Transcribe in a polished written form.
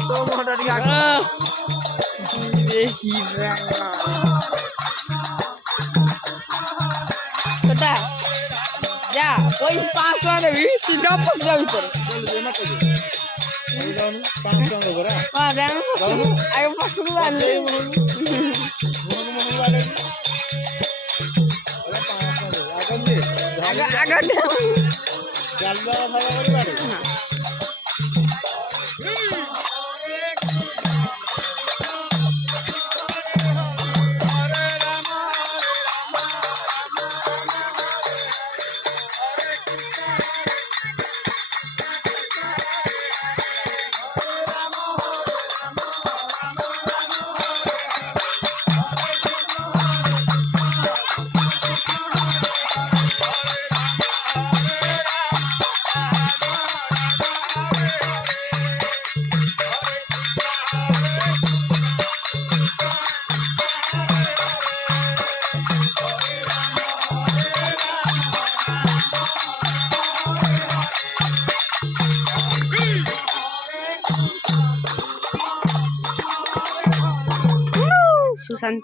तो मोटा दिया ये हीरा कटा जा कोई 5 वाले भी सीधा पक जा भीतर चल देना तो ये जाऊं 5 वाले बरा हां जाऊं आगे पकड़ वाले वाले अरे 5 वाले आगे दे जल्दा भागा करी बाड़े Susan